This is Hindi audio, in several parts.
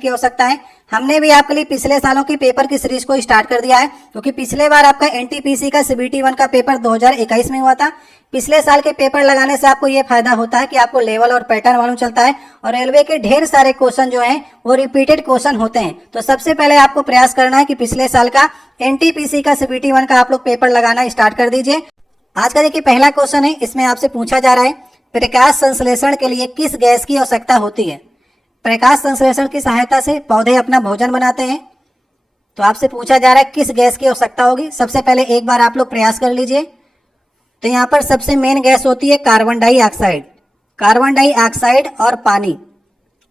की आवश्यकता है। हमने भी आपके लिए पिछले सालों की पेपर की सीरीज को स्टार्ट कर दिया है, क्योंकि पिछले बार आपका एनटीपीसी का सीबीटी 1 का पेपर 2021 में हुआ था। पिछले साल के पेपर लगाने से आपको ये फायदा होता है कि आपको लेवल और पैटर्न मालूम चलता है, और रेलवे के ढेर सारे क्वेश्चन जो हैं वो रिपीटेड क्वेश्चन होते हैं। तो सबसे पहले आपको प्रयास करना है कि पिछले साल का एनटीपीसी का सीबीटी 1 का आप लोग पेपर लगाना स्टार्ट कर दीजिए। आज का देखिए पहला क्वेश्चन है, इसमें आपसे पूछा जा रहा है प्रकाश संश्लेषण के लिए किस गैस की आवश्यकता होती है। प्रकाश संश्लेषण की सहायता से पौधे अपना भोजन बनाते हैं। तो आपसे पूछा जा रहा है किस गैस की आवश्यकता होगी। सबसे पहले एक बार आप लोग प्रयास कर लीजिए। तो यहाँ पर सबसे मेन गैस होती है कार्बन डाइऑक्साइड। कार्बन डाइऑक्साइड और पानी,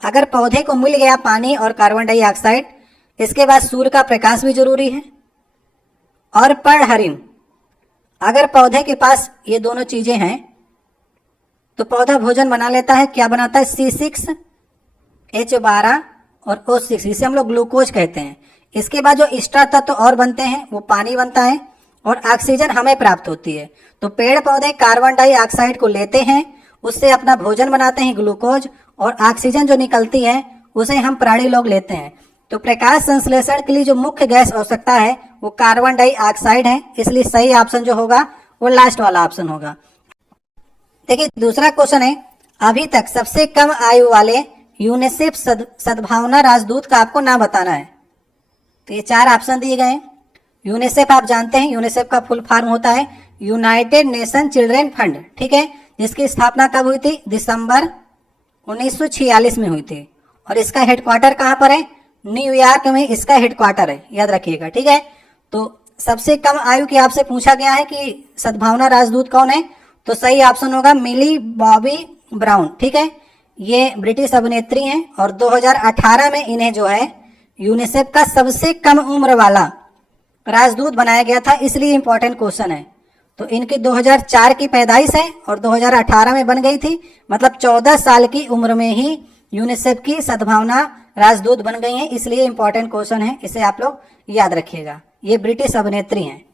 अगर पौधे को मिल गया पानी और कार्बन डाइऑक्साइड, इसके बाद सूर्य का प्रकाश भी जरूरी है, और पर्णहरिण। अगर पौधे के पास ये दोनों चीजें हैं तो पौधा भोजन बना लेता है। क्या बनाता है? C6H12 और O6, इसे हम लोग ग्लूकोज कहते हैं। इसके बाद जो एक्स्ट्रा तत्व और बनते हैं वो पानी बनता है और ऑक्सीजन हमें प्राप्त होती है। तो पेड़ पौधे कार्बन डाइऑक्साइड को लेते हैं, उससे अपना भोजन बनाते हैं ग्लूकोज, और ऑक्सीजन जो निकलती है उसे हम प्राणी लोग लेते हैं। तो प्रकाश संश्लेषण के लिए जो मुख्य गैस आवश्यकता है वो कार्बन डाइऑक्साइड है, इसलिए सही ऑप्शन जो होगा वो लास्ट वाला ऑप्शन होगा। देखिए दूसरा क्वेश्चन है, अभी तक सबसे कम आयु वाले यूनिसेफ सद्भावना राजदूत का आपको नाम बताना है। तो ये 4 ऑप्शन दिए गए हैं। यूनिसेफ आप जानते हैं, यूनिसेफ का फुल फॉर्म होता है यूनाइटेड नेशन चिल्ड्रेन फंड, ठीक है, जिसकी स्थापना कब हुई थी? दिसंबर 1946 में हुई थी। और इसका हेडक्वार्टर कहाँ पर है? न्यूयॉर्क में इसका हेडक्वार्टर है, याद रखिएगा, ठीक है। तो सबसे कम आयु की आपसे पूछा गया है कि सद्भावना राजदूत कौन है, तो सही ऑप्शन होगा मिली बॉबी ब्राउन, ठीक है। ये ब्रिटिश अभिनेत्री हैं और 2018 में इन्हें जो है यूनिसेफ का सबसे कम उम्र वाला राजदूत बनाया गया था, इसलिए इंपॉर्टेंट क्वेश्चन है। तो इनकी 2004 की पैदाइश है और 2018 में बन गई थी, मतलब 14 साल की उम्र में ही यूनिसेफ की सद्भावना राजदूत बन गई हैं, इसलिए इंपॉर्टेंट क्वेश्चन है, इसे आप लोग याद रखिएगा। ये ब्रिटिश अभिनेत्री हैं।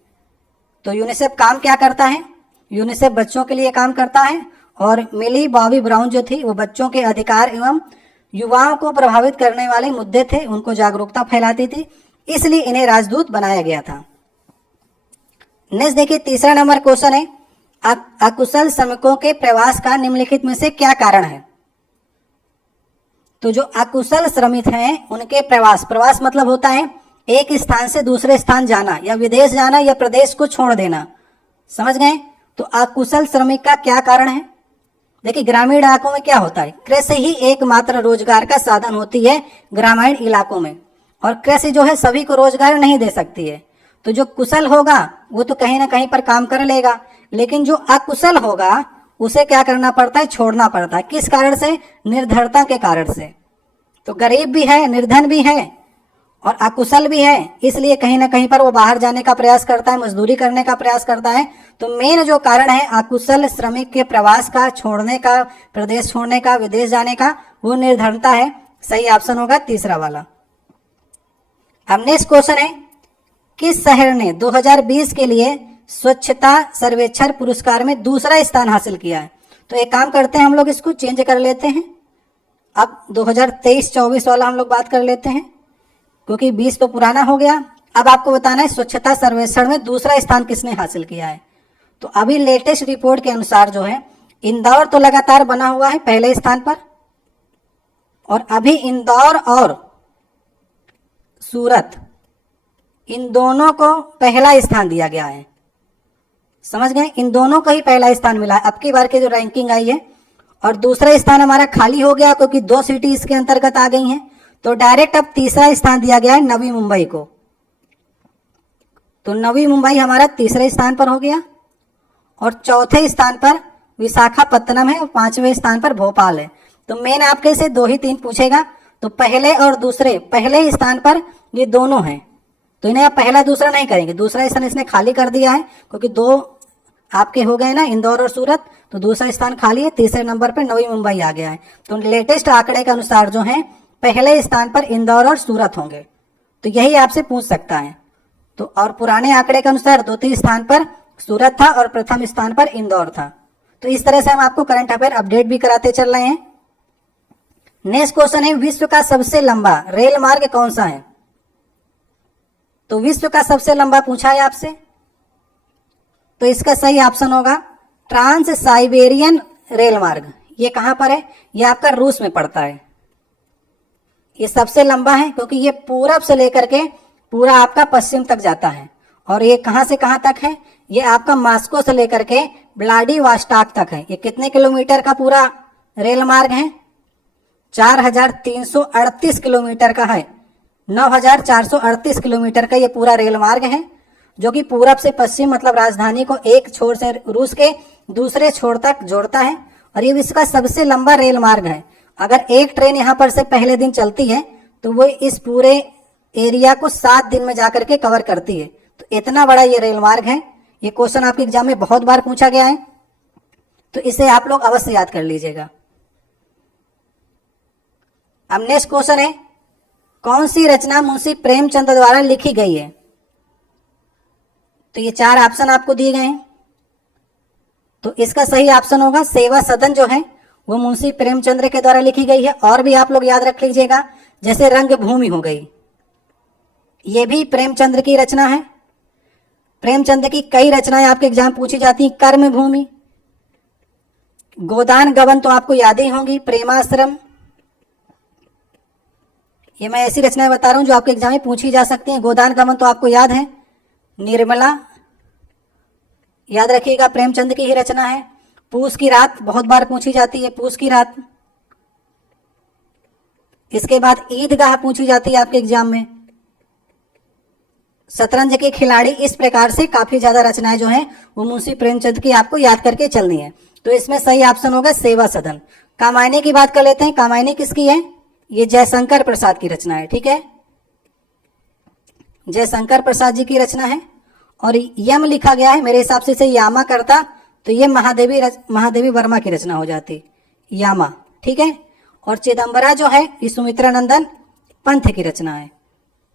तो यूनिसेफ काम क्या करता है? यूनिसेफ बच्चों के लिए काम करता है, और मिली बॉबी ब्राउन जो थी वो बच्चों के अधिकार एवं युवाओं को प्रभावित करने वाले मुद्दे थे, उनको जागरूकता फैलाती थी, इसलिए इन्हें राजदूत बनाया गया था। नेक्स्ट देखिए तीसरा नंबर क्वेश्चन है, अकुशल श्रमिकों के प्रवास का निम्नलिखित में से क्या कारण है। तो जो अकुशल श्रमिक हैं उनके प्रवास मतलब होता है एक स्थान से दूसरे स्थान जाना, या विदेश जाना, या प्रदेश को छोड़ देना, समझ गए। तो अकुशल श्रमिक का क्या कारण है? देखिए ग्रामीण इलाकों में क्या होता है, कृषि ही एकमात्र रोजगार का साधन होती है ग्रामीण इलाकों में, और कृषि जो है सभी को रोजगार नहीं दे सकती है। तो जो कुशल होगा वो तो कहीं ना कहीं पर काम कर लेगा, लेकिन जो अकुशल होगा उसे क्या करना पड़ता है? छोड़ना पड़ता है। किस कारण से? निर्धनता के कारण से। तो गरीब भी है, निर्धन भी है और अकुशल भी है, इसलिए कहीं ना कहीं पर वो बाहर जाने का प्रयास करता है, मजदूरी करने का प्रयास करता है। तो मेन जो कारण है अकुशल श्रमिक के प्रवास का, छोड़ने का, प्रदेश छोड़ने का, विदेश जाने का, वो निर्धनता है। सही ऑप्शन होगा तीसरा वाला। अब नेक्स्ट क्वेश्चन है, किस शहर ने 2020 के लिए स्वच्छता सर्वेक्षण पुरस्कार में दूसरा स्थान हासिल किया है। तो एक काम करते हैं, हम लोग इसको चेंज कर लेते हैं। अब 2023-24 वाला हम लोग बात कर लेते हैं, क्योंकि 20 तो पुराना हो गया। अब आपको बताना है स्वच्छता सर्वेक्षण में दूसरा स्थान किसने हासिल किया है। तो अभी लेटेस्ट रिपोर्ट के अनुसार जो है इंदौर तो लगातार बना हुआ है पहले स्थान पर, और अभी इंदौर और सूरत इन दोनों को पहला स्थान दिया गया है, समझ गए। इन दोनों को ही पहला स्थान मिला है अब की बार की जो रैंकिंग आई है, और दूसरा स्थान हमारा खाली हो गया क्योंकि 2 सिटी इसके अंतर्गत आ गई हैं। तो डायरेक्ट अब तीसरा स्थान दिया गया है नवी मुंबई को। तो नवी मुंबई हमारा तीसरे स्थान पर हो गया, और चौथे स्थान पर विशाखापत्तनम है, और 5वें स्थान पर भोपाल है। तो मेन आपके से 2 ही 3 पूछेगा, तो पहले और दूसरे, पहले स्थान पर ये दोनों हैं, तो इन्हें आप पहला दूसरा नहीं करेंगे। दूसरा स्थान इसने खाली कर दिया है क्योंकि 2 आपके हो गए ना, इंदौर और सूरत, तो दूसरा स्थान खाली है। तीसरे नंबर पर नवी मुंबई आ गया है। तो लेटेस्ट आंकड़े के अनुसार जो है पहले स्थान पर इंदौर और सूरत होंगे, तो यही आपसे पूछ सकता है। तो और पुराने आंकड़े के अनुसार 2 स्थान पर सूरत था और प्रथम स्थान पर इंदौर था। तो इस तरह से हम आपको करंट अफेयर अपडेट भी कराते चल रहे हैं। नेक्स्ट क्वेश्चन है, विश्व का सबसे लंबा रेल मार्ग कौन सा है? तो विश्व का सबसे लंबा पूछा है आपसे, तो इसका सही ऑप्शन होगा ट्रांस साइबेरियन रेल मार्ग। ये कहां पर है? ये आपका रूस में पड़ता है। ये सबसे लंबा है क्योंकि ये पूरब से लेकर के पूरा आपका पश्चिम तक जाता है। और ये कहां से कहां तक है? ये आपका मॉस्को से लेकर के व्लादिवोस्टॉक तक है। ये कितने किलोमीटर का पूरा रेल मार्ग है? 4338 किलोमीटर का है। 9438 किलोमीटर का ये पूरा रेल मार्ग है, जो कि पूरब से पश्चिम मतलब राजधानी को एक छोर से रूस के दूसरे छोर तक जोड़ता है। और ये विश्व का सबसे लंबा रेल मार्ग है। अगर एक ट्रेन यहां पर से पहले दिन चलती है तो वो इस पूरे एरिया को 7 दिन में जाकर के कवर करती है। तो इतना बड़ा ये रेल मार्ग है। ये क्वेश्चन आपके एग्जाम में बहुत बार पूछा गया है, तो इसे आप लोग अवश्य याद कर लीजिएगा। अब नेक्स्ट क्वेश्चन है, कौन सी रचना मुंशी प्रेमचंद द्वारा लिखी गई है? तो ये 4 ऑप्शन आपको दिए गए हैं। तो इसका सही ऑप्शन होगा सेवा सदन, जो है वो मुंशी प्रेमचंद्र के द्वारा लिखी गई है। और भी आप लोग याद रख लीजिएगा, जैसे रंगभूमि हो गई, ये भी प्रेमचंद्र की रचना है। प्रेमचंद्र की कई रचनाएं आपके एग्जाम पूछी जाती हैं। कर्मभूमि, गोदान गबन तो आपको याद ही होंगी, प्रेमाश्रम, ये मैं ऐसी रचनाएं बता रहा हूं जो आपके एग्जाम में पूछी जा सकती हैं। गोदान गबन तो आपको याद है। निर्मला, याद रखिएगा प्रेमचंद की ही रचना है। पूस की रात बहुत बार पूछी जाती है, पूस की रात। इसके बाद ईदगाह पूछी जाती है आपके एग्जाम में। शतरंज के खिलाड़ी, इस प्रकार से काफी ज्यादा रचनाएं जो हैं वो मुंशी प्रेमचंद की आपको याद करके चलनी है। तो इसमें सही ऑप्शन होगा सेवा सदन। कामायनी की बात कर लेते हैं। कामायनी किसकी है? ये जयशंकर प्रसाद की रचना है। ठीक है, जयशंकर प्रसाद जी की रचना है। और यम लिखा गया है, मेरे हिसाब से इसे यामा करता तो ये महादेवी वर्मा की रचना हो जाती, यामा। ठीक है, और चिदम्बरा जो है ये सुमित्रानंदन पंथ की रचना है।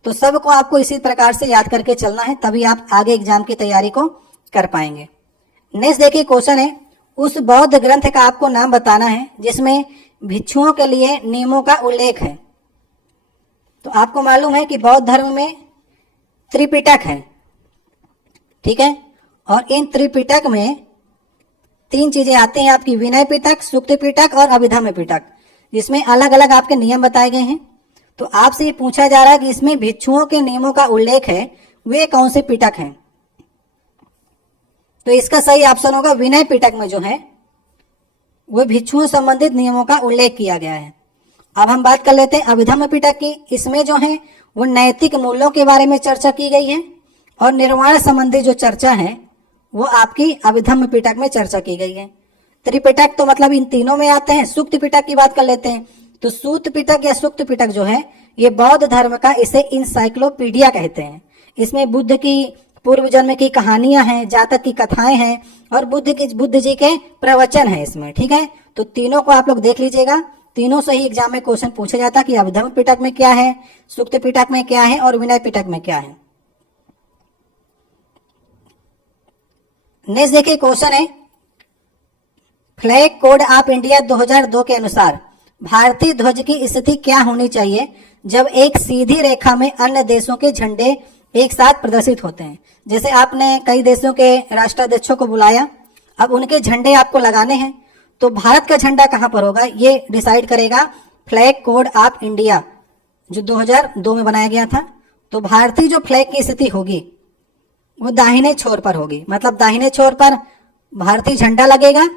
तो सबको आपको इसी प्रकार से याद करके चलना है, तभी आप आगे एग्जाम की तैयारी को कर पाएंगे। नेक्स्ट देखिए क्वेश्चन है, उस बौद्ध ग्रंथ का आपको नाम बताना है जिसमें भिक्षुओं के लिए नियमों का उल्लेख है। तो आपको मालूम है कि बौद्ध धर्म में त्रिपिटक है। ठीक है, और इन त्रिपिटक में 3 चीजें आती हैं आपकी, विनय पिटक, सूक्त पिटक और अभिधम्म पिटक, जिसमें अलग अलग आपके नियम बताए गए हैं। तो आपसे ये पूछा जा रहा है कि इसमें भिक्षुओं के नियमों का उल्लेख है, वे कौन से पिटक हैं? तो इसका सही ऑप्शन होगा विनय पिटक में जो है वो भिक्षुओं संबंधित नियमों का उल्लेख किया गया है। अब हम बात कर लेते हैं अभिधम्म पिटक की। इसमें जो है वो नैतिक मूल्यों के बारे में चर्चा की गई है, और निर्वाण संबंधी जो चर्चा है वो आपकी अभिधम्म पिटक में चर्चा की गई है। त्रिपिटक तो मतलब इन तीनों में आते हैं। सूक्त पिटक की बात कर लेते हैं। तो सूक्त पिटक या सूक्त पिटक जो है ये बौद्ध धर्म का, इसे इंसाइक्लोपीडिया कहते हैं। इसमें बुद्ध की पूर्व जन्म की कहानियां हैं, जातक की कथाएं हैं और बुद्ध जी के प्रवचन हैं इसमें। ठीक है, तो तीनों को आप लोग देख लीजिएगा। तीनों से ही एग्जाम में क्वेश्चन पूछा जाता है कि अभिधम्म पिटक में क्या है, सूक्त पिटक में क्या है और विनय पिटक में क्या है। नेक्स्ट देखिए क्वेश्चन है, फ्लैग कोड ऑफ इंडिया 2002 के अनुसार भारतीय ध्वज की स्थिति क्या होनी चाहिए जब एक सीधी रेखा में अन्य देशों के झंडे एक साथ प्रदर्शित होते हैं? जैसे आपने कई देशों के राष्ट्राध्यक्षों को बुलाया, अब उनके झंडे आपको लगाने हैं, तो भारत का झंडा कहां पर होगा ये डिसाइड करेगा फ्लैग कोड ऑफ इंडिया जो 2002 में बनाया गया था। तो भारतीय जो फ्लैग की स्थिति होगी वो दाहिने छोर पर होगी, मतलब दाहिने छोर पर भारतीय झंडा लगेगा।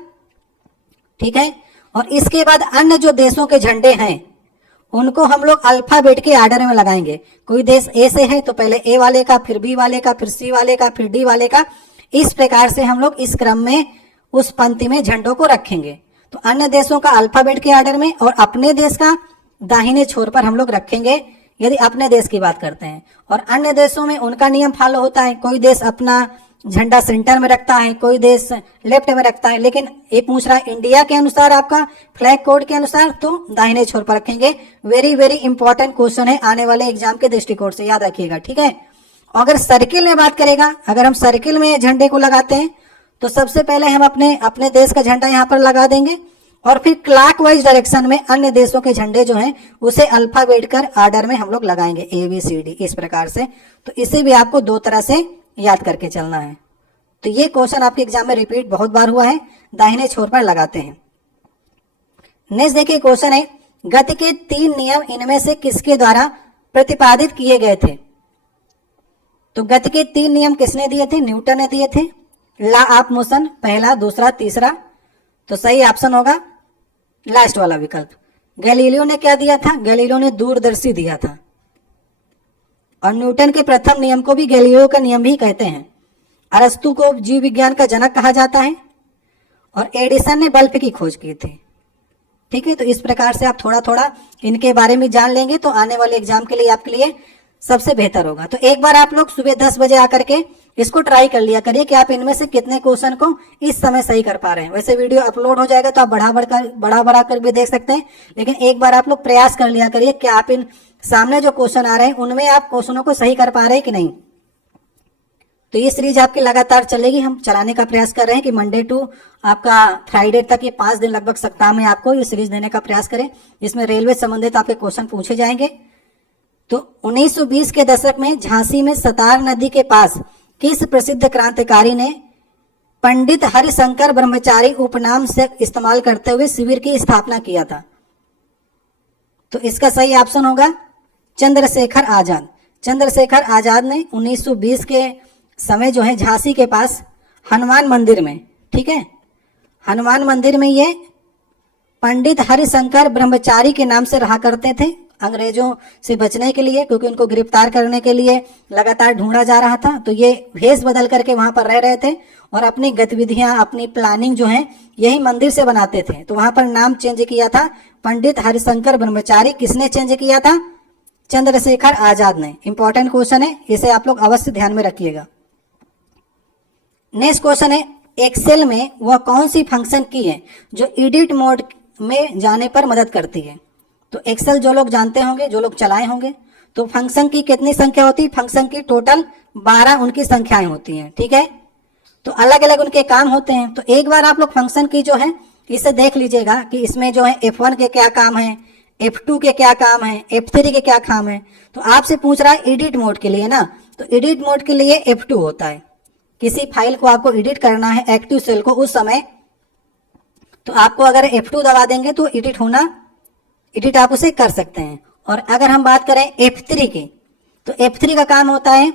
ठीक है, और इसके बाद अन्य जो देशों के झंडे हैं उनको हम लोग अल्फाबेट के आर्डर में लगाएंगे। कोई देश ए से है तो पहले ए वाले का, फिर बी वाले का, फिर सी वाले का, फिर डी वाले का। इस प्रकार से हम लोग इस क्रम में उस पंक्ति में झंडों को रखेंगे। तो अन्य देशों का अल्फाबेट के आर्डर में और अपने देश का दाहिने छोर पर हम लोग रखेंगे, यदि अपने देश की बात करते हैं। और अन्य देशों में उनका नियम फॉलो होता है, कोई देश अपना झंडा सेंटर में रखता है, कोई देश लेफ्ट में रखता है। लेकिन ये पूछ रहा है इंडिया के अनुसार, आपका फ्लैग कोड के अनुसार, तो दाहिने छोर पर रखेंगे। वेरी वेरी इंपॉर्टेंट क्वेश्चन है आने वाले एग्जाम के दृष्टिकोण से, याद रखिएगा। ठीक है, अगर सर्किल में बात करेगा, अगर हम सर्किल में झंडे को लगाते हैं तो सबसे पहले हम अपने देश का झंडा यहाँ पर लगा देंगे। और फिर क्लॉकवाइज डायरेक्शन में अन्य देशों के झंडे जो हैं उसे अल्फाबेट कर ऑर्डर में हम लोग लगाएंगे, ABCD इस प्रकार से। तो इसे भी आपको दो तरह से याद करके चलना है। तो ये क्वेश्चन आपके एग्जाम में रिपीट बहुत बार हुआ है, दाहिने छोर पर लगाते हैं। नेक्स्ट देखिए क्वेश्चन है, गति के 3 नियम इनमें से किसके द्वारा प्रतिपादित किए गए थे? तो गति के 3 नियम किसने दिए थे? न्यूटन ने दिए थे। लॉ ऑफ मोशन पहला, दूसरा, तीसरा। तो सही ऑप्शन होगा लास्ट वाला विकल्प। गैलीलियो ने क्या दिया था? गैलीलियो ने दूरदर्शी दिया था। और न्यूटन के प्रथम नियम को भी गैलीलियो का नियम भी कहते हैं। अरस्तु को जीव विज्ञान का जनक कहा जाता है और एडिसन ने बल्ब की खोज की थी। ठीक है, तो इस प्रकार से आप थोड़ा थोड़ा इनके बारे में जान लेंगे तो आने वाले एग्जाम के लिए आपके लिए सबसे बेहतर होगा। तो एक बार आप लोग सुबह 10 बजे आकर के इसको ट्राई कर लिया करिए कि आप इनमें से कितने क्वेश्चन को इस समय सही कर पा रहे हैं। वैसे वीडियो अपलोड हो जाएगा तो आप बढ़ा कर भी देख सकते हैं, लेकिन एक बार आप लोग प्रयास कर लिया करिए कि आप इन सामने जो क्वेश्चन आ रहे हैं उनमें आप क्वेश्चनों को सही कर पा रहे हैं कि नहीं। तो ये सीरीज आपकी लगातार चलेगी, हम चलाने का प्रयास कर रहे हैं कि मंडे टू आपका फ्राइडे तक ये 5 दिन लगभग सप्ताह में आपको ये सीरीज देने का प्रयास करें, जिसमें रेलवे संबंधित आपके क्वेश्चन पूछे जाएंगे। तो 1920 के दशक में झांसी में सतार नदी के पास किस प्रसिद्ध क्रांतिकारी ने पंडित हरिशंकर ब्रह्मचारी उपनाम से इस्तेमाल करते हुए शिविर की स्थापना किया था? तो इसका सही ऑप्शन होगा चंद्रशेखर आजाद। चंद्रशेखर आजाद ने 1920 के समय जो है झांसी के पास हनुमान मंदिर में, ठीक है, हनुमान मंदिर में ये पंडित हरिशंकर ब्रह्मचारी के नाम से रहा करते थे अंग्रेजों से बचने के लिए, क्योंकि उनको गिरफ्तार करने के लिए लगातार ढूंढा जा रहा था। तो ये भेष बदल करके वहां पर रह रहे थे और अपनी गतिविधियां, अपनी प्लानिंग जो है यही मंदिर से बनाते थे। तो वहां पर नाम चेंज किया था पंडित हरिशंकर ब्रह्मचारी। किसने चेंज किया था? चंद्रशेखर आजाद ने। इंपॉर्टेंट क्वेश्चन है, इसे आप लोग अवश्य ध्यान में रखिएगा। नेक्स्ट क्वेश्चन है, एक्सेल में वह कौन सी फंक्शन की है जो एडिट मोड में जाने पर मदद करती है? तो एक्सेल जो लोग जानते होंगे, जो लोग चलाए होंगे, तो फंक्शन की कितनी संख्या होती है? फंक्शन की टोटल 12 उनकी संख्याएं होती हैं। ठीक है, तो अलग अलग उनके काम होते हैं। तो एक बार आप लोग फंक्शन की जो है इसे देख लीजिएगा कि इसमें जो है F1 के क्या काम है, F2 के क्या काम है, F3 के क्या काम है। तो आपसे पूछ रहा है एडिट मोड के लिए ना, तो एडिट मोड के लिए F2 होता है। किसी फाइल को आपको एडिट करना है, एक्टिव सेल को, उस समय तो आपको अगर F2 दबा देंगे तो एडिट आप उसे कर सकते हैं। और अगर हम बात करें F3 की, तो F3 का काम होता है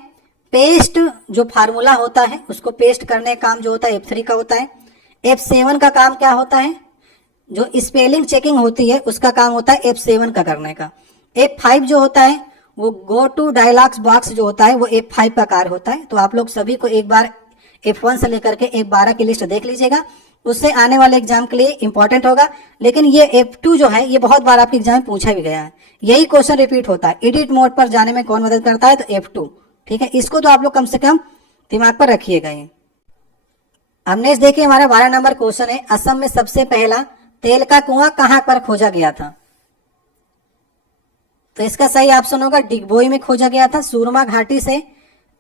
पेस्ट, जो फार्मूला होता है उसको पेस्ट करने का काम जो होता है F3 का होता है। F7 का काम क्या होता है? जो स्पेलिंग चेकिंग होती है उसका काम होता है F7 का करने का। F5 जो होता है वो गो टू डायलॉग्स बॉक्स जो होता है वो F5 का कार्य होता है। तो आप लोग सभी को एक बार F1 से लेकर के F12 की लिस्ट देख लीजिएगा, उससे आने वाले एग्जाम के लिए इंपॉर्टेंट होगा। लेकिन ये F2 जो है ये बहुत बार आपके एग्जाम में पूछा भी गया है, यही क्वेश्चन रिपीट होता है। एडिट मोड पर जाने में कौन मदद करता है? तो F2। ठीक है, इसको तो आप लोग कम से कम दिमाग पर रखिएगा। ये अब नेक्स्ट देखिए, हमारा 12 नंबर क्वेश्चन है, असम में सबसे पहला तेल का कुआं कहां पर खोजा गया था? तो इसका सही ऑप्शन होगा डिगबोई में खोजा गया था। सूरमा घाटी से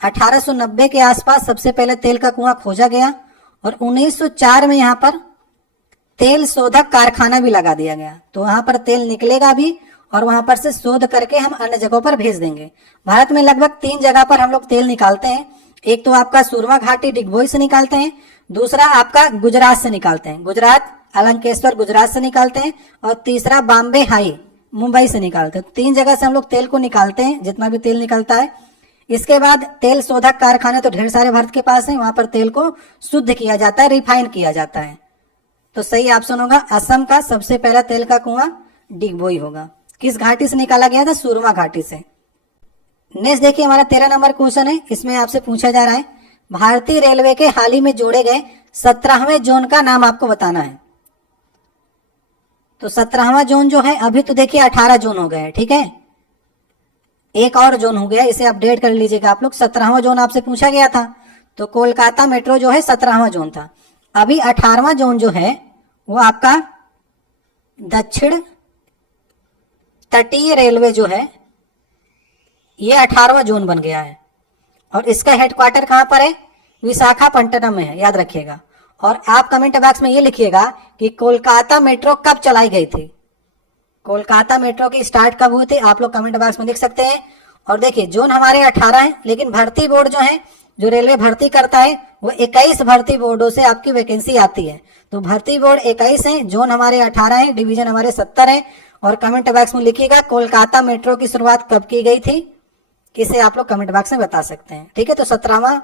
1890 के आसपास सबसे पहले तेल का कुआं खोजा गया और 1904 में यहां पर तेल शोधक कारखाना भी लगा दिया गया। तो वहां पर तेल निकलेगा भी और वहां पर से शोध करके हम अन्य जगहों पर भेज देंगे। भारत में लगभग 3 जगह पर हम लोग तेल निकालते हैं। एक तो आपका सूरमा घाटी डिगबोई से निकालते हैं, दूसरा आपका गुजरात से निकालते हैं, गुजरात अलंकेश्वर गुजरात से निकालते हैं, और तीसरा बॉम्बे हाई मुंबई से निकालते हैं। 3 जगह से हम लोग तेल को निकालते हैं, जितना भी तेल निकलता है। इसके बाद तेल शोधक कारखाने तो ढेर सारे भारत के पास हैं, वहां पर तेल को शुद्ध किया जाता है, रिफाइन किया जाता है। तो सही ऑप्शन होगा असम का सबसे पहला तेल का कुआं डिगबोई होगा। किस घाटी से निकाला गया था? सूरमा घाटी से। नेक्स्ट देखिए, हमारा 13 नंबर क्वेश्चन है, इसमें आपसे पूछा जा रहा है भारतीय रेलवे के हाल ही में जोड़े गए 17वें जोन का नाम आपको बताना है। तो 17वां जोन जो है, अभी तो देखिए 18 जोन हो गए हैं, ठीक है, एक और जोन हो गया, इसे अपडेट कर लीजिएगा आप लोग। 17वां जोन आपसे पूछा गया था, तो कोलकाता मेट्रो जो है 17वां जोन था। अभी 18वां जोन जो है वो आपका दक्षिण तटीय रेलवे जो है ये 18वां जोन बन गया है और इसका हेडक्वार्टर कहां पर है? विशाखापट्टनम में है, याद रखिएगा। और आप कमेंट बॉक्स में ये लिखिएगा कि कोलकाता मेट्रो कब चलाई गई थी। कोलकाता मेट्रो की स्टार्ट कब हुई थी, आप लोग कमेंट बॉक्स में लिख सकते हैं। और देखिए जोन हमारे 18 है, लेकिन भर्ती बोर्ड जो है, जो रेलवे भर्ती करता है, वो 21 भर्ती बोर्डों से आपकी वैकेंसी आती है। तो भर्ती बोर्ड 21 है, जोन हमारे 18 है, डिवीजन हमारे 70 है। और कमेंट बॉक्स में लिखिएगा कोलकाता मेट्रो की शुरुआत कब की गई थी, किसे आप लोग कमेंट बॉक्स में बता सकते हैं। ठीक है, तो 17वां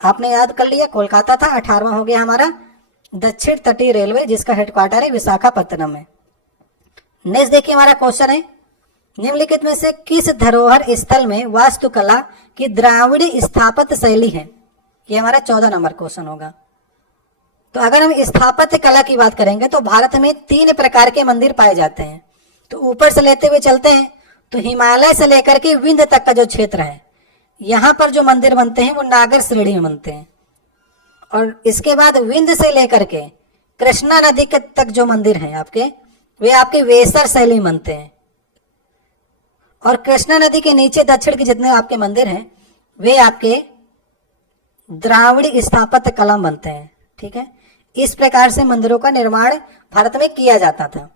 आपने याद कर लिया कोलकाता था, 18वां हो गया हमारा दक्षिण तटीय रेलवे, जिसका हेडक्वार्टर है विशाखापत्तनम में। नेक्स्ट देखिए हमारा क्वेश्चन है, निम्नलिखित में से किस धरोहर स्थल में वास्तुकला की द्राविड़ी स्थापत्य शैली है। ये हमारा 14 नंबर क्वेश्चन होगा। तो अगर हम स्थापत्य कला की बात करेंगे तो भारत में 3 प्रकार के मंदिर पाए जाते हैं। तो ऊपर से लेते हुए चलते हैं तो हिमालय से लेकर के विंध्य तक का जो क्षेत्र है, यहाँ पर जो मंदिर बनते हैं वो नागर श्रेणी में बनते हैं। और इसके बाद विंध्य से लेकर के कृष्णा नदी के तक जो मंदिर हैं आपके, वे आपके वेसर शैली में बनते हैं। और कृष्णा नदी के नीचे दक्षिण के जितने आपके मंदिर हैं वे आपके द्राविड़ी स्थापत्य कला बनते हैं। ठीक है, इस प्रकार से मंदिरों का निर्माण भारत में किया जाता था।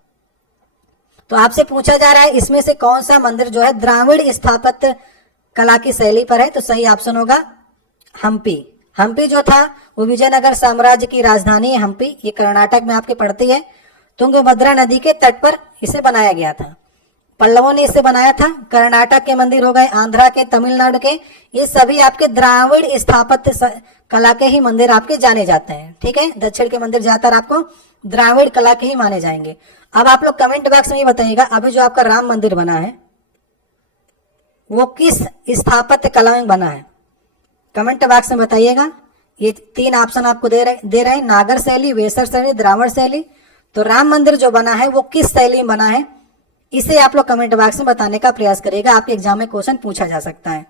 तो आपसे पूछा जा रहा है इसमें से कौन सा मंदिर जो है द्राविड़ स्थापत्य कला की शैली पर है, तो सही ऑप्शन होगा हम्पी। हम्पी जो था वो विजयनगर साम्राज्य की राजधानी है हम्पी, ये कर्नाटक में आपके पड़ती है। तुंगभद्रा नदी के तट पर इसे बनाया गया था, पल्लवों ने इसे बनाया था। कर्नाटक के मंदिर हो गए, आंध्रा के, तमिलनाडु के, ये सभी आपके द्राविड़ स्थापत्य कला के ही मंदिर आपके जाने जाते हैं। ठीक है, दक्षिण के मंदिर ज्यादातर आपको द्राविड़ कला के ही माने जाएंगे। अब आप लोग कमेंट बॉक्स में ये बताइएगा, अभी जो आपका राम मंदिर बना है वो किस स्थापत्य कला में बना है, कमेंट बॉक्स में बताइएगा। ये 3 ऑप्शन आपको दे रहे हैं, नागर शैली, वेसर शैली, द्राविड़ शैली। तो राम मंदिर जो बना है वो किस शैली में बना है, इसे आप लोग कमेंट बॉक्स में बताने का प्रयास करिएगा, आपके एग्जाम में क्वेश्चन पूछा जा सकता है।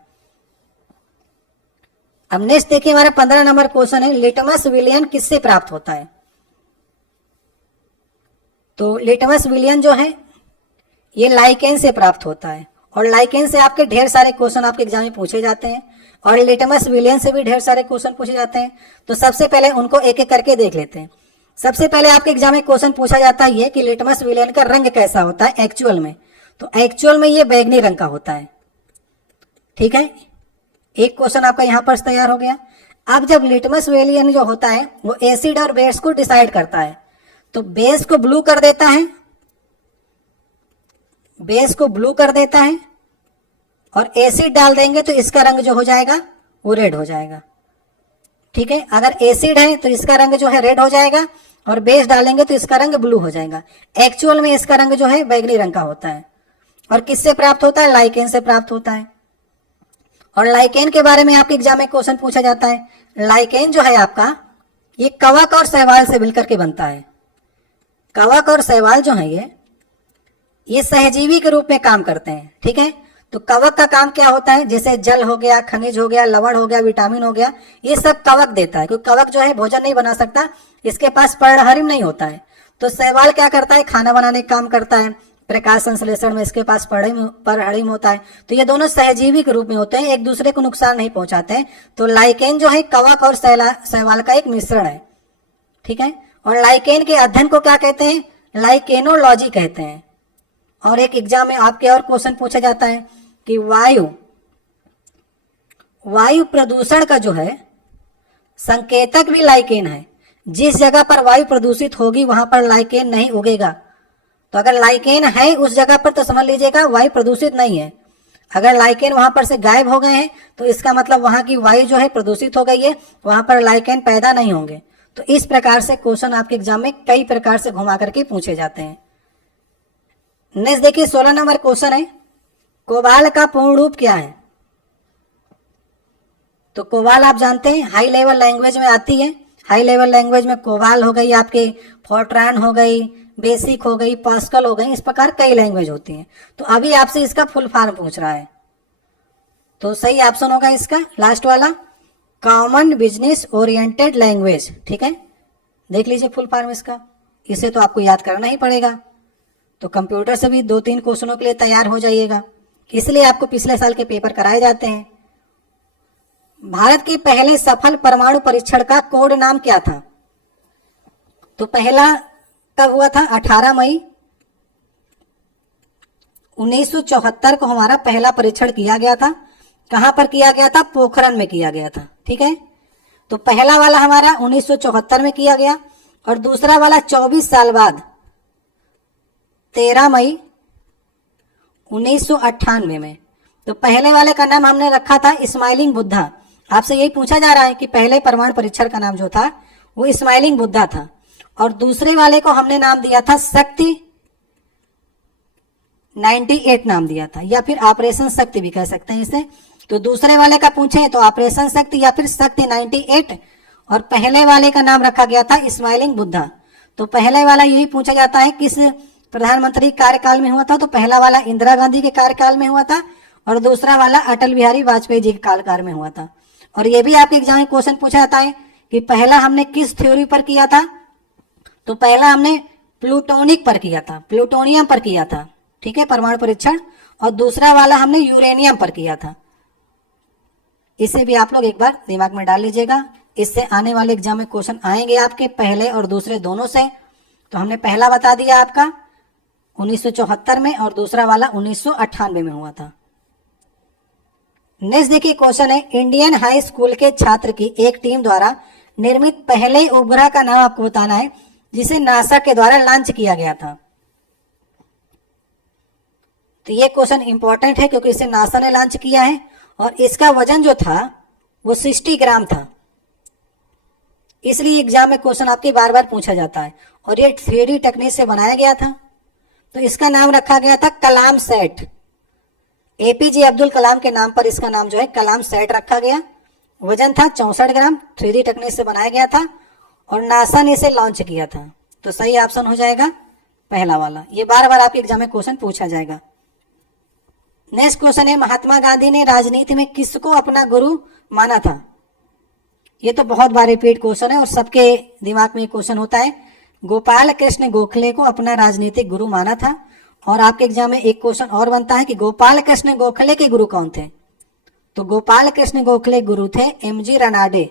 अब नेक्स्ट देखिए हमारा 15 नंबर क्वेश्चन है, लिटमस विलियन किससे प्राप्त होता है। तो लिटमस विलियन जो है ये लाइकेन से प्राप्त होता है। और लाइकेन से आपके ढेर सारे क्वेश्चन आपके एग्जाम में पूछे जाते हैं, और लिटमस विलियन से भी ढेर सारे क्वेश्चन पूछे जाते हैं। तो सबसे पहले उनको एक एक करके देख लेते हैं। सबसे पहले आपके एग्जाम में क्वेश्चन पूछा जाता है ये कि लिटमस विलियन का रंग कैसा होता है एक्चुअल में। तो एक्चुअल में ये बैगनी रंग का होता है। ठीक है, एक क्वेश्चन आपका यहां पर तैयार हो गया। अब जब लिटमस विलियन जो होता है वो एसिड और बेस को डिसाइड करता है, तो बेस को ब्लू कर देता है, बेस को ब्लू कर देता है, और एसिड डाल देंगे तो इसका रंग जो हो जाएगा वो रेड हो जाएगा। ठीक है, अगर एसिड है तो इसका रंग जो है रेड हो जाएगा, और बेस डालेंगे तो इसका रंग ब्लू हो जाएगा। एक्चुअल में इसका रंग जो है बैगनी रंग का होता है। और किससे प्राप्त होता है, लाइकेन से प्राप्त होता है। और लाइकेन के बारे में आपके एग्जाम में क्वेश्चन पूछा जाता है। लाइकेन जो है आपका ये कवक और शैवाल से मिलकर के बनता है। कवक और शैवाल जो है ये सहजीवी के रूप में काम करते हैं। ठीक है, तो कवक का काम क्या होता है, जैसे जल हो गया, खनिज हो गया, लवण हो गया, विटामिन हो गया, ये सब कवक देता है। क्योंकि कवक जो है भोजन नहीं बना सकता, इसके पास पर्णहरिम नहीं होता है। तो शैवाल क्या करता है, खाना बनाने का काम करता है, प्रकाश संश्लेषण में इसके पास पर्णहरिम होता है। तो ये दोनों सहजीवी के रूप में होते हैं, एक दूसरे को नुकसान नहीं पहुंचाते हैं। तो लाइकेन जो है कवक और शैवाल का एक मिश्रण है। ठीक है, और लाइकेन के अध्ययन को क्या कहते हैं, लाइकेनोलॉजी कहते हैं। और एक एग्जाम में आपके और क्वेश्चन पूछा जाता है कि वायु प्रदूषण का जो है संकेतक भी लाइकेन है। जिस जगह पर वायु प्रदूषित होगी वहां पर लाइकेन नहीं उगेगा। तो अगर लाइकेन है उस जगह पर तो समझ लीजिएगा वायु प्रदूषित नहीं है। अगर लाइकेन वहां पर से गायब हो गए हैं तो इसका मतलब वहां की वायु जो है प्रदूषित हो गई है, वहां पर लाइकेन पैदा नहीं होंगे। तो इस प्रकार से क्वेश्चन आपके एग्जाम में कई प्रकार से घुमा करके पूछे जाते हैं। नेक्स्ट देखिए 16 नंबर क्वेश्चन है, कोबाल का पूर्ण रूप क्या है। तो कोबाल आप जानते हैं हाई लेवल लैंग्वेज में आती है। हाई लेवल लैंग्वेज में कोबाल हो गई आपके, फोर्ट्रान हो गई, बेसिक हो गई, पास्कल हो गई, इस प्रकार कई लैंग्वेज होती हैं। तो अभी आपसे इसका फुल फॉर्म पूछ रहा है, तो सही ऑप्शन होगा इसका लास्ट वाला, कॉमन बिजनेस ओरिएंटेड लैंग्वेज। ठीक है, देख लीजिए फुल फॉर्म इसका, इसे तो आपको याद करना ही पड़ेगा। तो कंप्यूटर से भी 2-3 क्वेश्चनों के लिए तैयार हो जाइएगा, इसलिए आपको पिछले साल के पेपर कराए जाते हैं। भारत के पहले सफल परमाणु परीक्षण का कोड नाम क्या था। तो पहला कब हुआ था? 18 मई 1974 को हमारा पहला परीक्षण किया गया था। कहां पर किया गया था? पोखरण में किया गया था। ठीक है, तो पहला वाला हमारा 1974 में किया गया और दूसरा वाला 24 साल बाद 13 मई 1998 में। तो पहले वाले का नाम हमने रखा था स्माइलिंग बुद्धा। आपसे यही पूछा जा रहा है कि पहले परमाणु परीक्षण का नाम जो था वो स्माइलिंग बुद्धा था और दूसरे वाले को हमने नाम दिया था शक्ति 98 नाम दिया था, या फिर ऑपरेशन शक्ति भी कह सकते हैं इसे। तो दूसरे वाले का पूछे तो ऑपरेशन शक्ति या फिर शक्ति 98, और पहले वाले का नाम रखा गया था स्माइलिंग बुद्धा। तो पहले वाला यही पूछा जाता है किस प्रधानमंत्री कार्यकाल में हुआ था? तो पहला वाला इंदिरा गांधी के कार्यकाल में हुआ था और दूसरा वाला अटल बिहारी वाजपेयी जी के कार्यकाल में हुआ था। और ये भी आपके एग्जाम में क्वेश्चन पूछा जाता है कि पहला हमने किस थ्योरी पर किया था? तो पहला हमने प्लूटोनिक पर किया था, प्लूटोनियम पर किया था। ठीक है, परमाणु परीक्षण। और दूसरा वाला हमने यूरेनियम पर किया था। इसे भी आप लोग एक बार दिमाग में डाल लीजिएगा, इससे आने वाले एग्जाम में क्वेश्चन आएंगे आपके पहले और दूसरे दोनों से। तो हमने पहला बता दिया आपका 1974 में और दूसरा वाला 1998 में हुआ था। नेक्स्ट देखिए क्वेश्चन है, इंडियन हाई स्कूल के छात्र की एक टीम द्वारा निर्मित पहले उपग्रह का नाम आपको बताना है जिसे नासा के द्वारा लॉन्च किया गया था। तो ये क्वेश्चन इंपॉर्टेंट है क्योंकि इसे नासा ने लॉन्च किया है और इसका वजन जो था वो 60 ग्राम था। इसलिए एग्जाम में क्वेश्चन आपके बार बार पूछा जाता है और ये 3D टेक्निक से बनाया गया था। तो इसका नाम रखा गया था कलाम सेट। एपीजे अब्दुल कलाम के नाम पर इसका नाम जो है कलाम सेट रखा गया। वजन था 64 ग्राम, 3D टेक्निक से बनाया गया था और नासा ने इसे लॉन्च किया था। तो सही ऑप्शन हो जाएगा पहला वाला। ये बार बार आपके एग्जाम में क्वेश्चन पूछा जाएगा। नेक्स्ट क्वेश्चन है, महात्मा गांधी ने राजनीति में किसको अपना गुरु माना था? ये तो बहुत बार रिपीट क्वेश्चन है और सबके दिमाग में क्वेश्चन होता है। गोपाल कृष्ण गोखले को अपना राजनीतिक गुरु माना था। और आपके एग्जाम में एक क्वेश्चन और बनता है कि गोपाल कृष्ण गोखले के गुरु कौन थे? तो गोपाल कृष्ण गोखले गुरु थे एमजी रनाडे।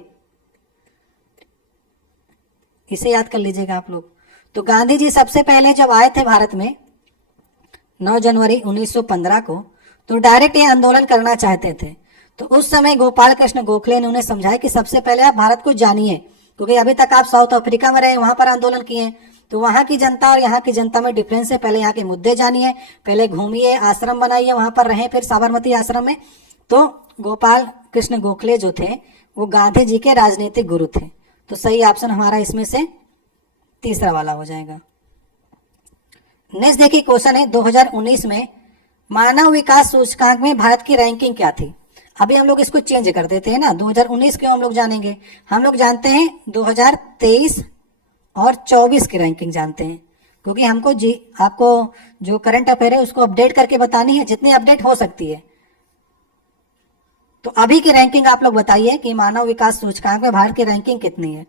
इसे याद कर लीजिएगा आप लोग। तो गांधी जी सबसे पहले जब आए थे भारत में 9 जनवरी 1915 को, तो डायरेक्ट ये आंदोलन करना चाहते थे। तो उस समय गोपाल कृष्ण गोखले ने उन्हें समझाया कि सबसे पहले आप भारत को जानिए, क्योंकि अभी तक आप साउथ अफ्रीका में रहे, वहां पर आंदोलन किए, तो वहां की जनता और यहाँ की जनता में डिफरेंस है। पहले यहाँ के मुद्दे जानिए, पहले घूमिए, आश्रम बनाइए, वहां पर रहें, फिर साबरमती आश्रम में। तो गोपाल कृष्ण गोखले जो थे वो गांधी जी के राजनीतिक गुरु थे। तो सही ऑप्शन हमारा इसमें से तीसरा वाला हो जाएगा। नेक्स्ट देखिए क्वेश्चन है, 2019 में मानव विकास सूचकांक में भारत की रैंकिंग क्या थी? अभी हम लोग इसको चेंज कर देते हैं ना, 2019 क्यों हम लोग जानेंगे? हम लोग जानते हैं 2023 और 24 की रैंकिंग जानते हैं, क्योंकि हमको आपको जो करंट अफेयर है उसको अपडेट करके बतानी है, जितनी अपडेट हो सकती है। तो अभी की रैंकिंग आप लोग बताइए कि मानव विकास सूचकांक में भारत की रैंकिंग कितनी है?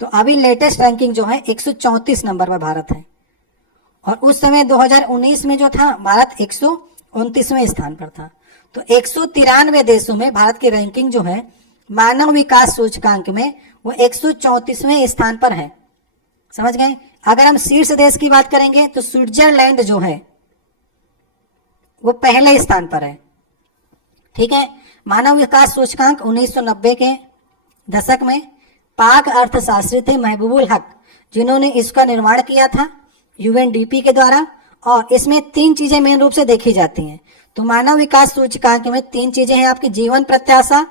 तो अभी लेटेस्ट रैंकिंग जो है 134 नंबर पर भारत है और उस समय 2019 में जो था भारत 129वें स्थान पर था। तो 193 देशों में भारत की रैंकिंग जो है मानव विकास सूचकांक में वो 134वें स्थान पर है। समझ गए? अगर हम शीर्ष देश की बात करेंगे तो स्विट्जरलैंड जो है वो पहले स्थान पर है। ठीक है, मानव विकास सूचकांक 1990 के दशक में पाक अर्थशास्त्री थे महबूबुल हक, जिन्होंने इसका निर्माण किया था यूएनडीपी के द्वारा। और इसमें 3 चीजें मेन रूप से देखी जाती हैं। तो मानव विकास सूचकांक में 3 चीजें हैं आपकी, जीवन प्रत्याशा,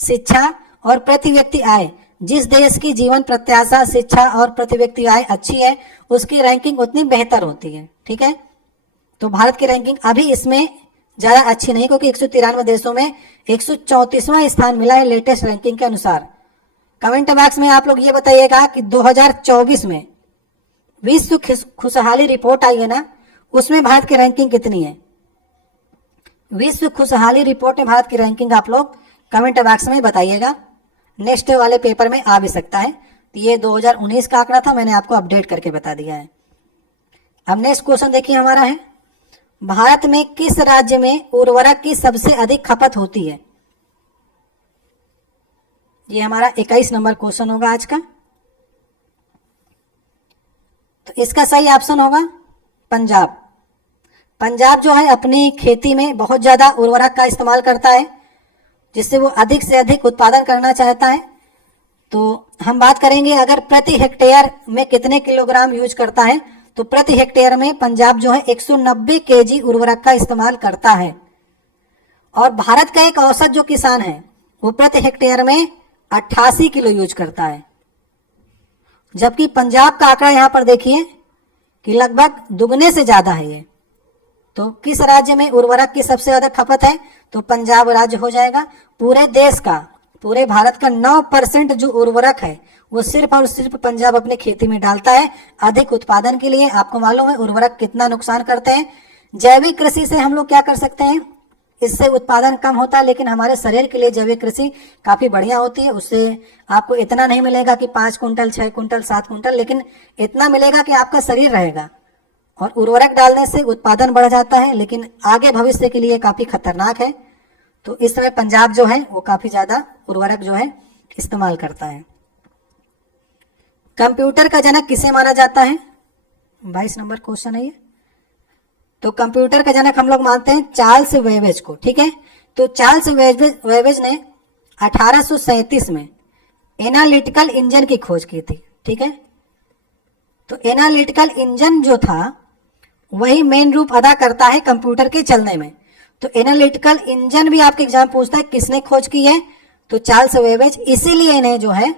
शिक्षा और प्रति व्यक्ति आय। जिस देश की जीवन प्रत्याशा, शिक्षा और प्रति व्यक्ति आय अच्छी है उसकी रैंकिंग उतनी बेहतर होती है। ठीक है, तो भारत की रैंकिंग अभी इसमें ज्यादा अच्छी नहीं, क्योंकि 193 देशों में 134वां स्थान मिला है लेटेस्ट रैंकिंग के अनुसार। कमेंट बॉक्स में आप लोग ये बताइएगा कि 2024 में विश्व खुशहाली रिपोर्ट आई है ना, उसमें भारत की रैंकिंग कितनी है? विश्व खुशहाली रिपोर्ट में भारत की रैंकिंग आप लोग कमेंट बॉक्स में बताइएगा। नेक्स्ट वाले पेपर में आ भी सकता है। तो ये 2019 का आंकड़ा था, मैंने आपको अपडेट करके बता दिया है। अब नेक्स्ट क्वेश्चन देखिए हमारा है, भारत में किस राज्य में उर्वरक की सबसे अधिक खपत होती है? ये हमारा 21 नंबर क्वेश्चन होगा आज का। तो इसका सही ऑप्शन होगा पंजाब। पंजाब जो है अपनी खेती में बहुत ज्यादा उर्वरक का इस्तेमाल करता है, जिससे वो अधिक से अधिक उत्पादन करना चाहता है। तो हम बात करेंगे अगर प्रति हेक्टेयर में कितने किलोग्राम यूज करता है, तो प्रति हेक्टेयर में पंजाब जो है 190 केजी उर्वरक का इस्तेमाल करता है। और भारत का एक औसत जो किसान है वो प्रति हेक्टेयर में 88 किलो यूज करता है, जबकि पंजाब का आंकड़ा यहाँ पर देखिए कि लगभग दुगने से ज्यादा है ये। तो किस राज्य में उर्वरक की सबसे ज्यादा खपत है, तो पंजाब राज्य हो जाएगा। पूरे देश का, पूरे भारत का 9% जो उर्वरक है वो सिर्फ और सिर्फ पंजाब अपने खेती में डालता है अधिक उत्पादन के लिए। आपको मालूम है उर्वरक कितना नुकसान करते हैं। जैविक कृषि से हम लोग क्या कर सकते हैं, इससे उत्पादन कम होता है, लेकिन हमारे शरीर के लिए जैविक कृषि काफी बढ़िया होती है। उससे आपको इतना नहीं मिलेगा कि 5 कुंटल 6 कुंटल 7 कुंटल, लेकिन इतना मिलेगा कि आपका शरीर रहेगा। और उर्वरक डालने से उत्पादन बढ़ जाता है, लेकिन आगे भविष्य के लिए काफी खतरनाक है। तो इस समय पंजाब जो है वो काफी ज्यादा उर्वरक जो है इस्तेमाल करता है। कंप्यूटर का जनक किसे माना जाता है, 22 नंबर क्वेश्चन है ये। तो कंप्यूटर का जनक हम लोग मानते हैं चार्ल्स बेबेज को, ठीक है। तो चार्ल्स बेबेज ने 1837 में एनालिटिकल इंजन की खोज की थी, ठीक है। तो एनालिटिकल इंजन जो था वही मेन रूप अदा करता है कंप्यूटर के चलने में। तो एनालिटिकल इंजन भी आपके एग्जाम पूछता है किसने खोज की है, तो चार्ल्स बेबेज, इसीलिए इन्हें जो है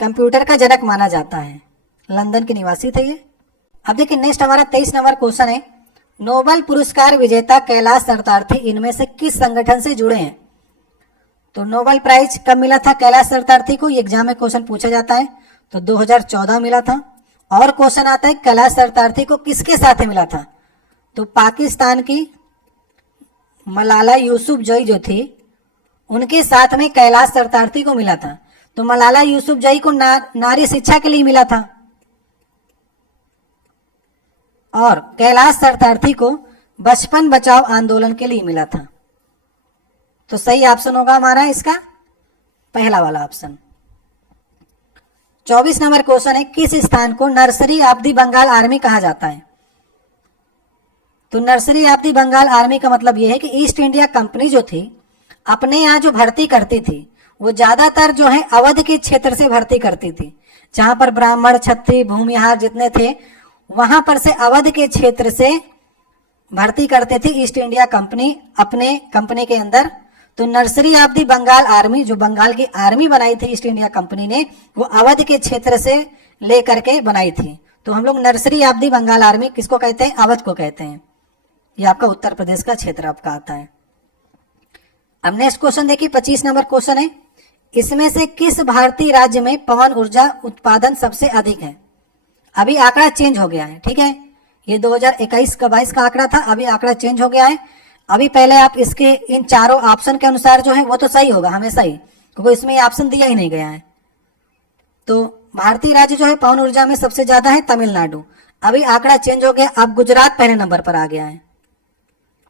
कंप्यूटर का जनक माना जाता है। लंदन के निवासी थे ये। अब देखिए नेक्स्ट हमारा 23 नंबर क्वेश्चन है, नोबेल पुरस्कार विजेता कैलाश सत्यार्थी इनमें से किस संगठन से जुड़े हैं। तो नोबेल प्राइज कब मिला था कैलाश सत्यार्थी को, ये एग्जाम में क्वेश्चन पूछा जाता है। तो 2014 मिला था। और क्वेश्चन आता है कैलाश सत्यार्थी को किसके साथ मिला था, तो पाकिस्तान की मलाला यूसुफजई जो थी उनके साथ में कैलाश सत्यार्थी को मिला था। तो मलाला यूसुफजई को नारी शिक्षा के लिए मिला था और कैलाश सत्यार्थी को बचपन बचाओ आंदोलन के लिए मिला था। तो सही ऑप्शन होगा हमारा इसका पहला वाला ऑप्शन। 24 नंबर क्वेश्चन है, किस स्थान को nursery of the Bengal army कहा जाता है। तो nursery of the Bengal army का मतलब यह है कि ईस्ट इंडिया कंपनी जो थी अपने यहाँ जो भर्ती करती थी वो ज्यादातर जो है अवध के क्षेत्र से भर्ती करती थी, जहां पर ब्राह्मण क्षत्रिय भूमिहार जितने थे वहां पर से अवध के क्षेत्र से भर्ती करते थे ईस्ट इंडिया कंपनी अपने कंपनी के अंदर। तो nursery of the Bengal army, जो बंगाल की आर्मी बनाई थी ईस्ट इंडिया कंपनी ने, वो अवध के क्षेत्र से लेकर के बनाई थी। तो हम लोग nursery of the Bengal army किसको कहते हैं, अवध को कहते हैं। ये आपका उत्तर प्रदेश का क्षेत्र आपका आता है। अब नेक्स्ट क्वेश्चन देखिए 25 नंबर क्वेश्चन है, इसमें से किस भारतीय राज्य में पवन ऊर्जा उत्पादन सबसे अधिक है। अभी आंकड़ा चेंज हो गया है, ठीक है। ये 2021 का 22 का आंकड़ा था, अभी आंकड़ा चेंज हो गया है। अभी पहले आप इसके इन चारों ऑप्शन के अनुसार जो है वो तो सही होगा हमेशा ही, क्योंकि इसमें ये ऑप्शन दिया ही नहीं गया है। तो भारतीय राज्य जो है पवन ऊर्जा में सबसे ज्यादा है तमिलनाडु। अभी आंकड़ा चेंज हो गया, अब गुजरात पहले नंबर पर आ गया है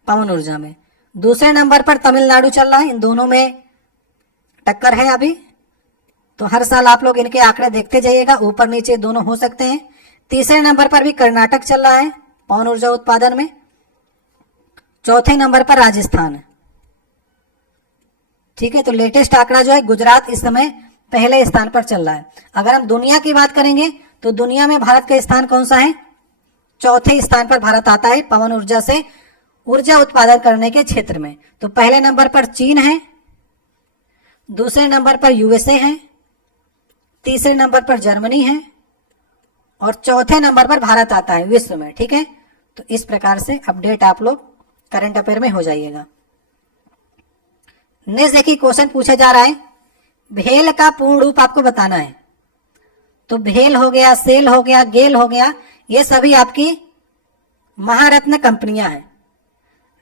पवन ऊर्जा में। दूसरे नंबर पर तमिलनाडु चल रहा है, इन दोनों में टक्कर है अभी। तो हर साल आप लोग इनके आंकड़े देखते जाइएगा, ऊपर नीचे दोनों हो सकते हैं। तीसरे नंबर पर भी कर्नाटक चल रहा है पवन ऊर्जा उत्पादन में। चौथे नंबर पर राजस्थान है, ठीक है। तो लेटेस्ट आंकड़ा जो है गुजरात इस समय पहले स्थान पर चल रहा है। अगर हम दुनिया की बात करेंगे तो दुनिया में भारत का स्थान कौन सा है, चौथे स्थान पर भारत आता है पवन ऊर्जा से ऊर्जा उत्पादन करने के क्षेत्र में। तो पहले नंबर पर चीन है, दूसरे नंबर पर यूएसए है, तीसरे नंबर पर जर्मनी है और चौथे नंबर पर भारत आता है विश्व में, ठीक है। तो इस प्रकार से अपडेट आप लोग करंट अफेयर में हो जाइएगा। नेक्स्ट देखिए क्वेश्चन पूछा जा रहा है, भेल का पूर्ण रूप आपको बताना है। तो भेल हो गया, सेल हो गया, गेल हो गया, ये सभी आपकी महारत्न कंपनियां हैं,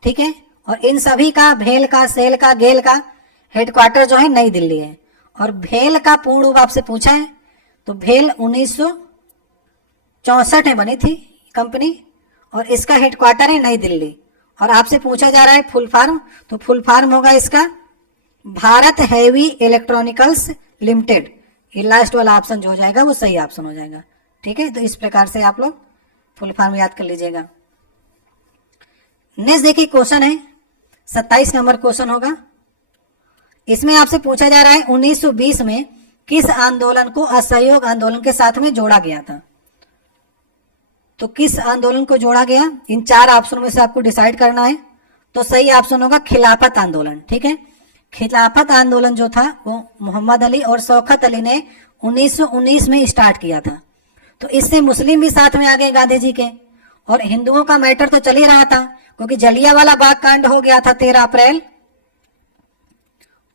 ठीक है। और इन सभी का, भेल का, सेल का, गेल का हेडक्वार्टर जो है नई दिल्ली है। और भेल का पूर्ण रूप आपसे पूछा है, तो भेल 1964 में बनी थी कंपनी और इसका हेडक्वार्टर है नई दिल्ली। और आपसे पूछा जा रहा है फुल फॉर्म, तो फुल फॉर्म होगा इसका भारत हैवी इलेक्ट्रॉनिकल्स लिमिटेड। ये लास्ट वाला ऑप्शन जो हो जाएगा वो सही ऑप्शन हो जाएगा, ठीक। ठीक है, तो इस प्रकार से आप लोग फुल फॉर्म याद कर लीजिएगा। नेक्स्ट देखिए क्वेश्चन है 27 नंबर क्वेश्चन होगा। इसमें आपसे पूछा जा रहा है 1920 में किस आंदोलन को असहयोग आंदोलन के साथ में जोड़ा गया था। तो किस आंदोलन को जोड़ा गया, इन 4 ऑप्शन में से आपको डिसाइड करना है। तो सही ऑप्शन होगा खिलाफत आंदोलन। ठीक है, खिलाफत आंदोलन जो था वो मोहम्मद अली और शौकत अली ने 1919 में स्टार्ट किया था। तो इससे मुस्लिम भी साथ में आ गए गांधी जी के, और हिंदुओं का मैटर तो चल ही रहा था, क्योंकि जलियांवाला बाग कांड हो गया था 13 अप्रैल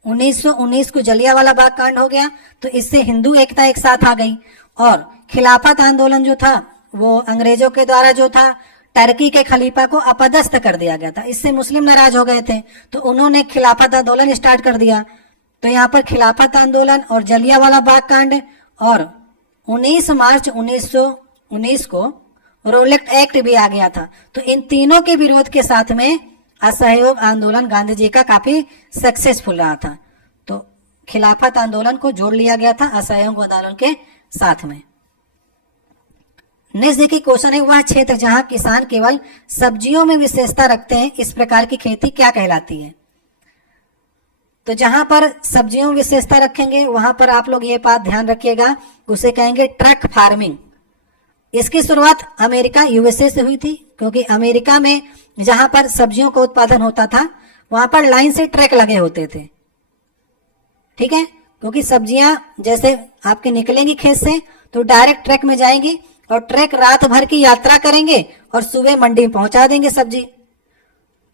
1919 को जलियांवाला बाग कांड हो गया। तो इससे हिंदू एकता एक साथ आ गई। और खिलाफत आंदोलन जो था वो अंग्रेजों के द्वारा जो था टर्की के खलीफा को अपदस्थ कर दिया गया था, इससे मुस्लिम नाराज हो गए थे, तो उन्होंने खिलाफत आंदोलन स्टार्ट कर दिया। तो यहाँ पर खिलाफत आंदोलन और जलियांवाला बाग कांड और 19 मार्च 1919 को रोलेक्ट एक्ट भी आ गया था। तो इन तीनों के विरोध के साथ में असहयोग आंदोलन गांधी जी का काफी सक्सेसफुल रहा था। तो खिलाफत आंदोलन को जोड़ लिया गया था असहयोग आंदोलन के साथ में। नेक्स्ट देखिए क्वेश्चन है, वह क्षेत्र जहां किसान केवल सब्जियों में विशेषता रखते हैं, इस प्रकार की खेती क्या कहलाती है। तो जहां पर सब्जियों में विशेषता रखेंगे वहां पर आप लोग ये बात ध्यान रखिएगा, उसे कहेंगे ट्रक फार्मिंग। इसकी शुरुआत अमेरिका यूएसए से हुई थी, क्योंकि अमेरिका में जहां पर सब्जियों का उत्पादन होता था वहां पर लाइन से ट्रक लगे होते थे। ठीक है, क्योंकि सब्जियां जैसे आपके निकलेंगी खेत से तो डायरेक्ट ट्रक में जाएंगी और ट्रक रात भर की यात्रा करेंगे और सुबह मंडी में पहुंचा देंगे सब्जी।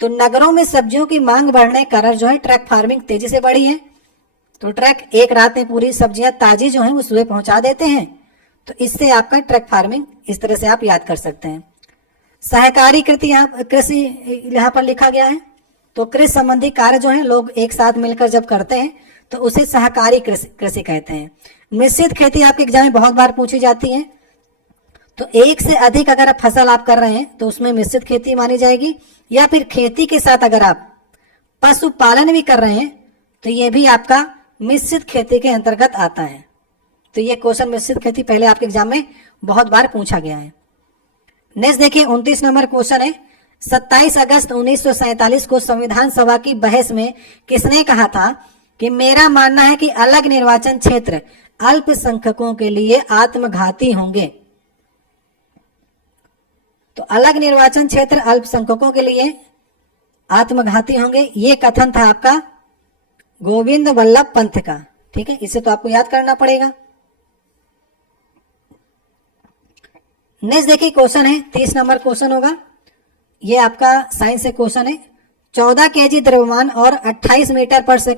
तो नगरों में सब्जियों की मांग बढ़ने के कारण जो है ट्रक फार्मिंग तेजी से बढ़ी है। तो ट्रक एक रात में पूरी सब्जियां ताजी जो है वो सुबह पहुंचा देते हैं। तो इससे आपका ट्रक फार्मिंग इस तरह से आप याद कर सकते हैं। सहकारी कृषि यहाँ पर लिखा गया है। तो कृषि संबंधी कार्य जो है लोग एक साथ मिलकर जब करते हैं तो उसे सहकारी कृषि कहते हैं। मिश्रित खेती आपके एग्जाम में बहुत बार पूछी जाती है। तो एक से अधिक अगर फसल आप कर रहे हैं तो उसमें मिश्रित खेती मानी जाएगी, या फिर खेती के साथ अगर आप पशुपालन भी कर रहे हैं तो ये भी आपका मिश्रित खेती के अंतर्गत आता है। तो ये क्वेश्चन मिश्रित खेती पहले आपके एग्जाम में बहुत बार पूछा गया है। नेक्स्ट देखिए 29 नंबर क्वेश्चन है, 27 अगस्त 1947 को संविधान सभा की बहस में किसने कहा था कि मेरा मानना है कि अलग निर्वाचन क्षेत्र अल्पसंख्यकों के लिए आत्मघाती होंगे। तो अलग निर्वाचन क्षेत्र अल्पसंख्यकों के लिए आत्मघाती होंगे, ये कथन था आपका गोविंद वल्लभ पंत का। ठीक है, इसे तो आपको याद करना पड़ेगा। नेक्स्ट देखिए क्वेश्चन है 30 नंबर क्वेश्चन होगा। ये आपका साइंस से क्वेश्चन है, 14 kg द्रव्यमान और 28 मीटर पर सेकंड